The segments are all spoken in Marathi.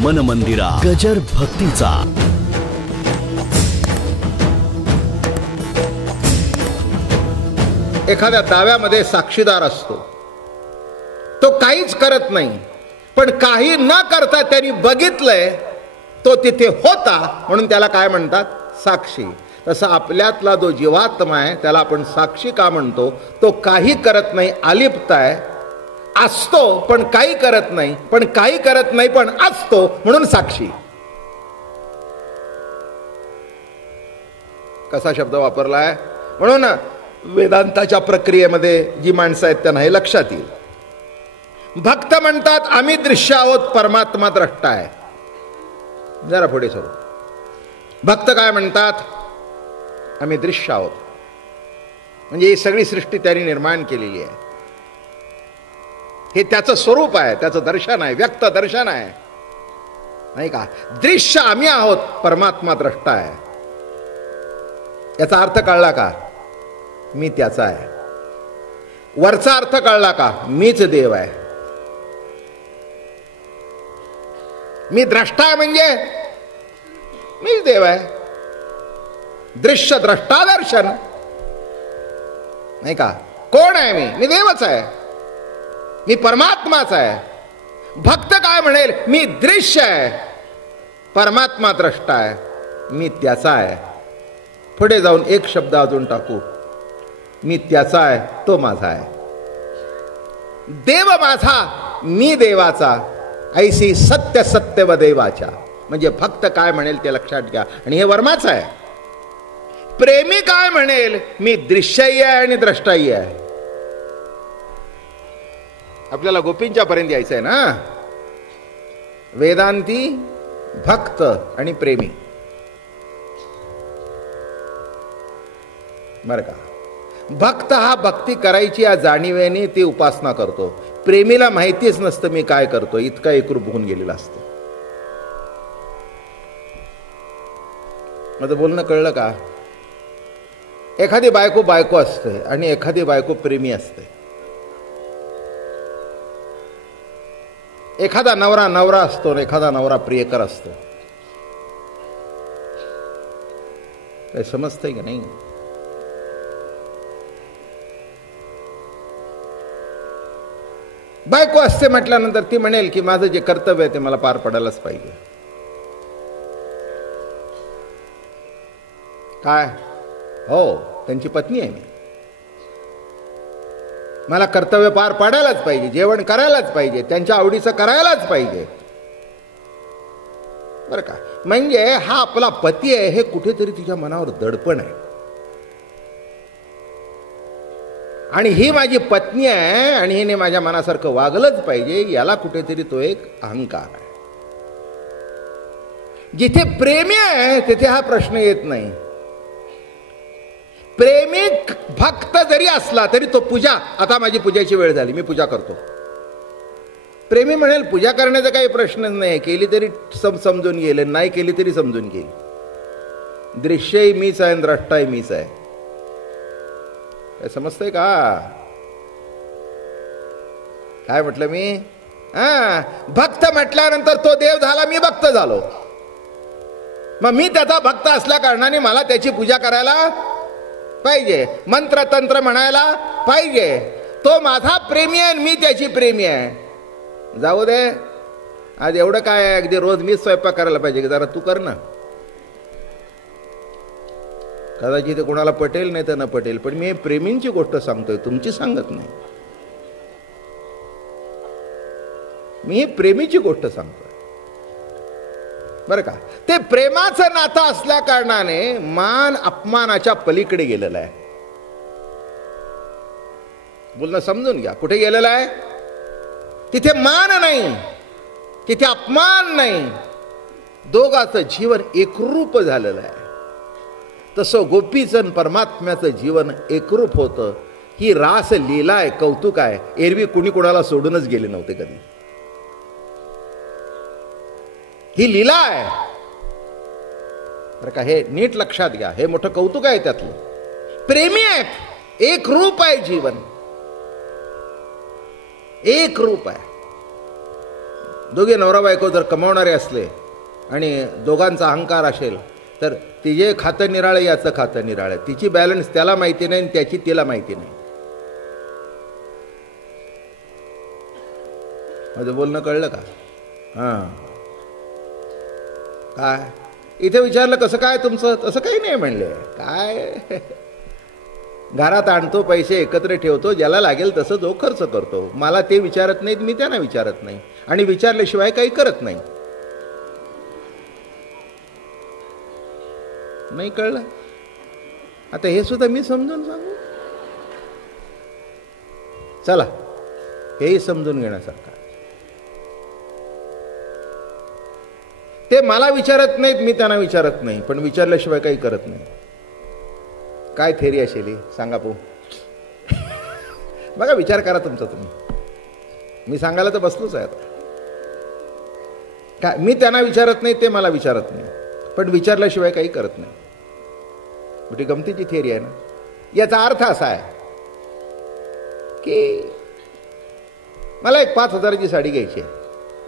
मन मंदिरा गजर भक्तीचा. एखाद्या दाव्यामध्ये साक्षीदार असतो, तो काहीच करत नाही, पण काही न करता त्यांनी बघितलंय, तो तिथे होता, म्हणून त्याला काय म्हणतात? साक्षी. तसं आपल्यातला जो जीवात्मा आहे त्याला आपण साक्षी का म्हणतो? तो काही करत नाही, अलिप्त आहे, असतो पण काही करत नाही, पण काही करत नाही पण असतो, म्हणून साक्षी. कसा शब्द वापरलाय? म्हणून वेदांताच्या प्रक्रियेमध्ये जी माणसं आहेत त्यांना हे लक्षात येईल. भक्त म्हणतात आम्ही दृश्य आहोत, परमात्मा द्रष्टा आहे. जरा पुढे सरू. भक्त काय म्हणतात? आम्ही दृश्य आहोत, म्हणजे ही सगळी सृष्टी त्यांनी निर्माण केलेली आहे, हे त्याचं स्वरूप आहे, त्याचं दर्शन आहे, व्यक्त दर्शन आहे, नाही का? दृश्य आम्ही आहोत, परमात्मा द्रष्टा आहे. याचा अर्थ कळला का? मी त्याचा आहे. वरचा अर्थ कळला का? मीच देव आहे. मी द्रष्टा आहे म्हणजे मीच देव आहे. दृश्य द्रष्टा दर्शन, नाही का? कोण आहे मी? मी देवच आहे, मी परमात्माच आहे. भक्त काय म्हणेल? मी दृश्य आहे, परमात्मा द्रष्टा आहे, मी त्याचा आहे. पुढे जाऊन एक शब्द अजून टाकू, मी त्याचा आहे, तो माझा आहे. देव माझा, मी देवाचा, ऐसी सत्य सत्य व देवाच्या. म्हणजे भक्त काय म्हणेल ते लक्षात घ्या, आणि हे वर्माचं आहे. प्रेमी काय म्हणेल? मी दृश्यही आहे आणि द्रष्टाही आहे. आपल्याला गोपींच्या पर्यंत यायचं आहे ना. वेदांती, भक्त आणि प्रेमी, बरं का? भक्त हा भक्ती करायची या जाणीवेने ती उपासना करतो. प्रेमीला माहितीच नसतं मी काय करतो, इतका एकरूप होऊन गेलेला असतो. माझं बोलणं कळलं का? एखादी बायको बायको असते आणि एखादी बायको प्रेमी असते. एखादा नवरा नवरा असतो आणि एखादा नवरा प्रियकर असतो. काय समजतंय की नाही? बायको असते म्हटल्यानंतर ती म्हणेल की माझं जे कर्तव्य आहे ते मला पार पडायलाच पाहिजे. काय? हो, त्यांची पत्नी आहे मी, मला कर्तव्य पार पाडायलाच पाहिजे, जेवण करायलाच पाहिजे, त्यांच्या आवडीचं करायलाच पाहिजे, बरं का? म्हणजे हा आपला पती आहे हे कुठेतरी तिच्या मनावर दडपण आहे, आणि ही माझी पत्नी आहे आणि हिने माझ्या मनासारखं वागलंच पाहिजे, याला कुठेतरी तो एक अहंकार आहे. जिथे प्रेमी आहे तिथे हा प्रश्न येत नाही. प्रेमी भक्त जरी असला तरी तो पूजा, आता माझी पूजेची वेळ झाली, मी पूजा करतो. प्रेमी म्हणेल पूजा करण्याचा काही प्रश्नच नाही, केली तरी समजून गेले, नाही केली तरी समजून गेली. दृश्यही मीच आहे, द्रष्टाही मीच आहे. काय समजतंय का? काय म्हटलं मी? भक्त म्हटल्यानंतर तो देव झाला, मी भक्त झालो. मग मी त्याचा भक्त असल्या कारणाने मला त्याची पूजा करायला पाहिजे, मंत्र तंत्र म्हणायला पाहिजे. तो माझा प्रेमी आहे, मी त्याची प्रेमी आहे. जाऊ दे, आज एवढं काय आहे, अगदी रोज मीच स्वयंपाक करायला पाहिजे, जरा तू कर ना. कदाचित ते कोणाला पटेल नाही तर न पटेल, पण मी प्रेमींची गोष्ट सांगतोय, तुमची सांगत नाही. मी प्रेमीची गोष्ट सांगतोय, बरं का? ते प्रेमाचं नातं असल्या कारणाने मान अपमानाच्या पलीकडे गेलेलं आहे. बोलणं समजून घ्या, कुठे गेलेलं आहे? तिथे मान नाही, तिथे अपमान नाही, दोघांचं जीवन एकरूप झालेलं आहे. तसं गोपीचं परमात्म्याचं जीवन एकरूप होतं. ही रास लीला आहे, कौतुक आहे. एरवी कुणी कुणाला सोडूनच गेले नव्हते कधी. ही लीला आहे, बरं का? हे नीट लक्षात घ्या, हे मोठं कौतुक आहे त्यातलं. प्रेमी आहेत, एक रूप आहे जीवन, एक रूप आहे. दोघे नवरा बायको जर कमावणारे असले आणि दोघांचा अहंकार असेल तर तिचे खातं निराळं, याचं खातं निराळं. तिची बॅलन्स त्याला माहिती नाही आणि त्याची तिला माहिती नाही. माझं बोलणं कळलं का? हां. काय इथे विचारलं कसं काय तुमचं? तसं काही नाही म्हणले. काय घरात आणतो, पैसे एकत्र ठेवतो, ज्याला लागेल तसं जो खर्च करतो. मला ते विचारत नाहीत, मी त्यांना विचारत नाही आणि विचारल्याशिवाय काही करत नाही. नाही कळलं? आता हे सुद्धा मी समजून सांगू? चला, हेही समजून घेण्यासारखं. ते मला विचारत नाहीत, मी त्यांना विचारत नाही, पण विचारल्याशिवाय काही करत नाही. काय थेरी असेल सांगा पो? बघा, विचार करा तुमचा तुम्ही. मी सांगायला तर बसलोच आहे आता. काय मी त्यांना विचारत नाही, ते मला विचारत नाही, पण विचारल्याशिवाय काही करत नाही. मोठी गमतीची थेरी आहे ना. याचा अर्थ असा आहे की मला एक 5,000ची साडी घ्यायची आहे.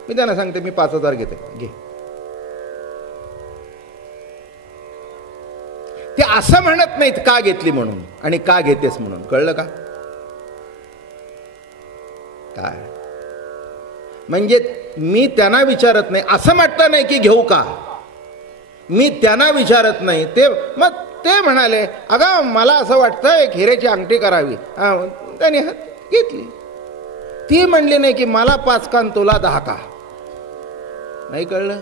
मी त्यांना सांगते मी 5,000 घेते, घे. ते असं म्हणत नाहीत का घेतली म्हणून आणि का घेतेस म्हणून. कळलं का? काय म्हणजे मी त्यांना विचारत नाही, असं म्हटलं नाही की घेऊ का. मी त्यांना विचारत नाही, ते मग ते म्हणाले अगं मला असं वाटतं एक हिऱ्याची अंगठी करावी. त्याने घेतली. ती म्हणली नाही की मला 5 कान तुला 10 का. नाही कळलं?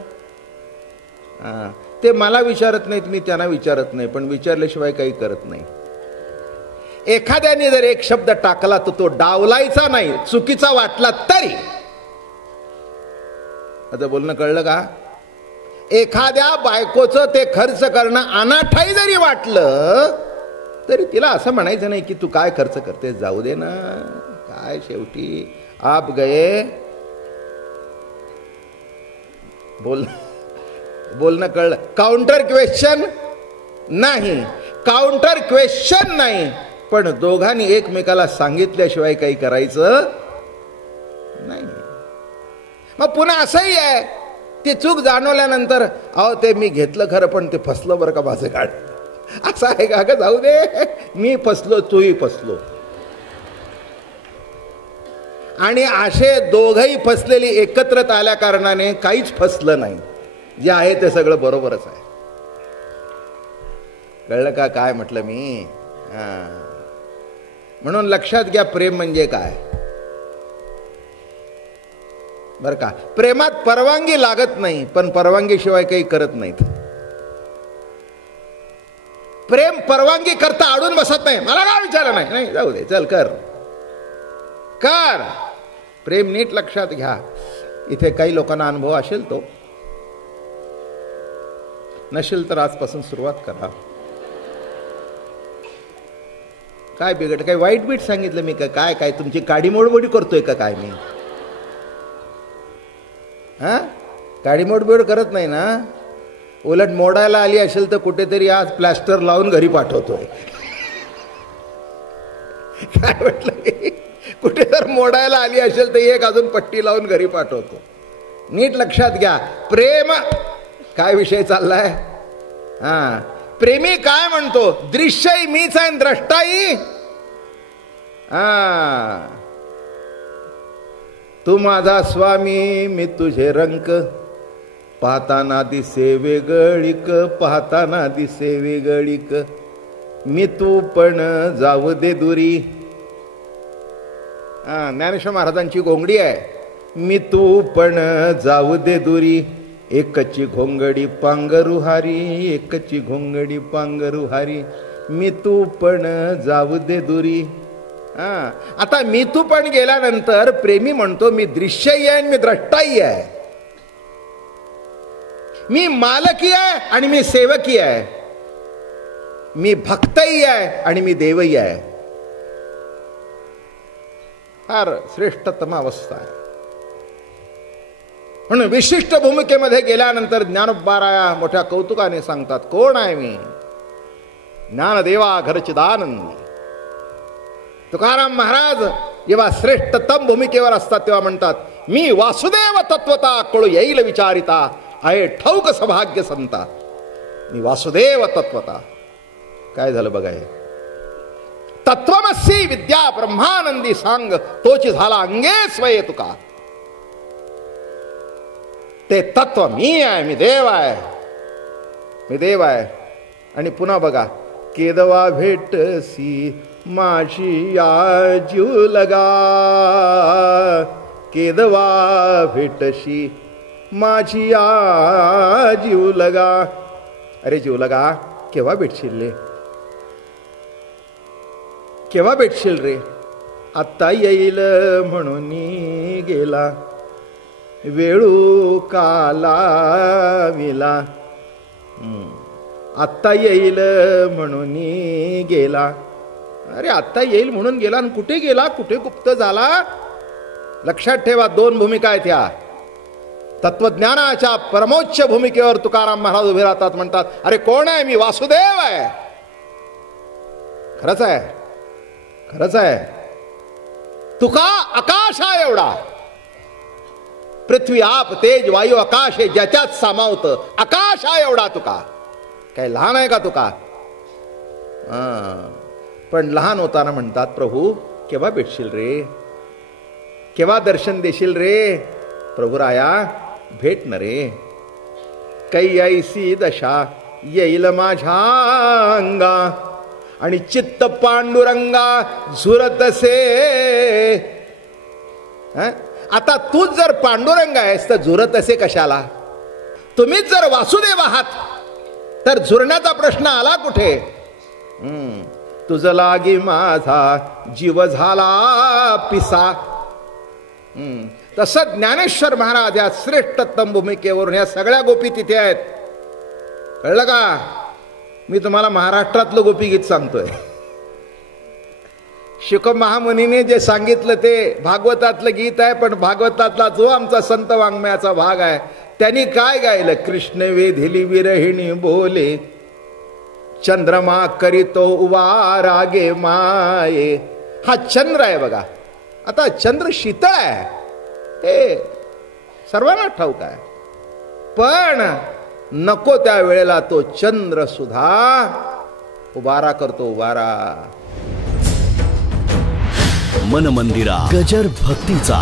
हां. ते मला विचारत नाहीत, मी त्यांना विचारत नाही, पण विचारल्याशिवाय काही करत नाही. एखाद्याने जर एक शब्द टाकला तर तो डावलायचा नाही, चुकीचा वाटला तरी. आता बोलणं कळलं का? एखाद्या बायकोचं ते खर्च करणं अनाठाई जरी वाटलं तरी तिला असं म्हणायचं नाही की तू काय खर्च करते, जाऊ दे ना, काय शेवटी आप गए. बोलणं कळलं? काउंटर क्वेश्चन नाही, काउंटर क्वेश्चन नाही, पण दोघांनी एकमेकाला सांगितल्याशिवाय काही करायचं नाही. मग पुन्हा असंही आहे, ती चूक जाणवल्यानंतर अहो ते मी घेतलं खरं पण ते फसलं बरं का माझं काढ. असं आहे का? ग जाऊ दे, मी फसलो तूही फसलो. आणि असे दोघंही फसलेली एकत्रित आल्या कारणाने काहीच फसलं नाही. जे आहे ते सगळं बरोबरच आहे. कळलं का काय म्हटलं मी? म्हणून लक्षात घ्या, प्रेम म्हणजे काय बर का. प्रेमात परवानगी लागत नाही, पण परवानगीशिवाय काही करत नाहीत. प्रेम परवानगी करता अडून बसत नाही, मला काय विचार नाही, नाही जाऊ दे चल कर कर. प्रेम नीट लक्षात घ्या. इथे काही लोकांना अनुभव असेल, तो नसेल तर आजपासून सुरुवात करा. काय बिघड, काय वाईट बीट सांगितलं मी का? काय काय तुमची काडीमोडबोडी करतोय का काय मी? हा, काडीमोडबोड करत नाही ना. उलट मोडायला आली असेल तर कुठेतरी आज प्लॅस्टर लावून घरी पाठवतोय. काय म्हटलं? कुठे जर मोडायला आली असेल तर एक अजून पट्टी लावून घरी पाठवतो. नीट लक्षात घ्या. प्रेम काय विषय चाललाय? हा, प्रेमी काय म्हणतो? दृश्यही मीच आहे, द्रष्टाही. हा, तू माझा स्वामी, मी तुझे रंक, पाहताना दिसे वेगळीक, पाहताना दिसे वेगळीक, मी तू पण जाऊ दे दुरी. ज्ञानेश्वर महाराजांची घोंगडी आहे. मी तू पण जाऊ दे दुरी, एकची घोंगडी पांगरुहारी, एकची घोंगडी पांगरुहारी, मी तू पण जाऊ दे दुरी. आता मी तू पण गेल्यानंतर प्रेमी म्हणतो मी दृश्यही आहे, मी द्रष्टाही आहे, मी मालकी आहे आणि मी सेवकी आहे, मी भक्तही आहे आणि मी देवही आहे. फार श्रेष्ठतम अवस्था आहे. म्हणून विशिष्ट भूमिकेमध्ये गेल्यानंतर ज्ञानोबाराया मोठ्या कौतुकाने सांगतात, कोण आहे मी? ज्ञानदेवा घरचिदानंदी. तुकाराम महाराज जेव्हा श्रेष्ठतम भूमिकेवर असतात तेव्हा म्हणतात, मी वासुदेव तत्वता कळू येईल विचारिता आहे ठाऊक सौभाग्य संता. मी वासुदेव तत्वता. काय झालं बघा हे. तत्वमसी विद्या ब्रह्मानंदी सांग तोची झाला अंगे स्वये तुका. ते तत्व मी आहे, मी देव आहे, मी देव आहे. आणि पुन्हा बघा, केदवा भेटसी माझी या जीव लगा, केदवा भेटशी माझी या जीव लगा. अरे जीव लगा, केव्हा भेटशील रे, केव्हा भेटशील रे. आत्ता येईल म्हणून गेला, वेळू काला विला. आत्ता येईल म्हणून गेला. अरे आत्ता येईल म्हणून गेला आणि कुठे गेला, कुठे गुप्त झाला. लक्षात ठेवा, दोन भूमिका आहेत ह्या. तत्वज्ञानाच्या परमोच्च भूमिकेवर तुकाराम महाराज उभे राहतात. म्हणतात, अरे कोण आहे, मी वासुदेव आहे. खरंच आहे, खरंच आहे. तुका आकाश आहे एवढा. पृथ्वी आप तेज वायू आकाश हे ज्याच्यात सामावतं, आकाश आहे एवढा तुका. काय लहान आहे का तुका. पण लहान होताना म्हणतात, प्रभू केव्हा भेटशील रे, केव्हा दर्शन देशील रे. प्रभू राया भेट न रे. कैयसी दशा येईल माझ्या अंगा आणि चित्त पांडुरंगा झुरतसे. आता तूच जर पांडुरंग आहेस तर झुरत असे कशाला. तुम्हीच जर वासुदेव आहात तर झुरण्याचा प्रश्न आला कुठे. तुझ लागी माझा जीव झाला पिसा. तसं ज्ञानेश्वर महाराज या श्रेष्ठतम भूमिकेवरून या सगळ्या गोपी तिथे आहेत. कळलं का. मी तुम्हाला महाराष्ट्रातलं गोपीगीत सांगतोय. शुक महामुनीने जे सांगितलं ते भागवतातलं गीत आहे. पण भागवतातला जो आमचा संत वाङ्मयाचा भाग आहे त्यांनी काय गायलं. कृष्ण वेधिली विरहिणी बोले, चंद्रमा करीतो उवा रागे माये. हा चंद्र आहे बघा. आता चंद्र शीतळ आहे हे सर्वांना ठाऊक आहे. पण नको त्या वेळेला तो चंद्र सुद्धा उबारा करतो, उबारा. मन मंदिरा गजर भक्तीचा.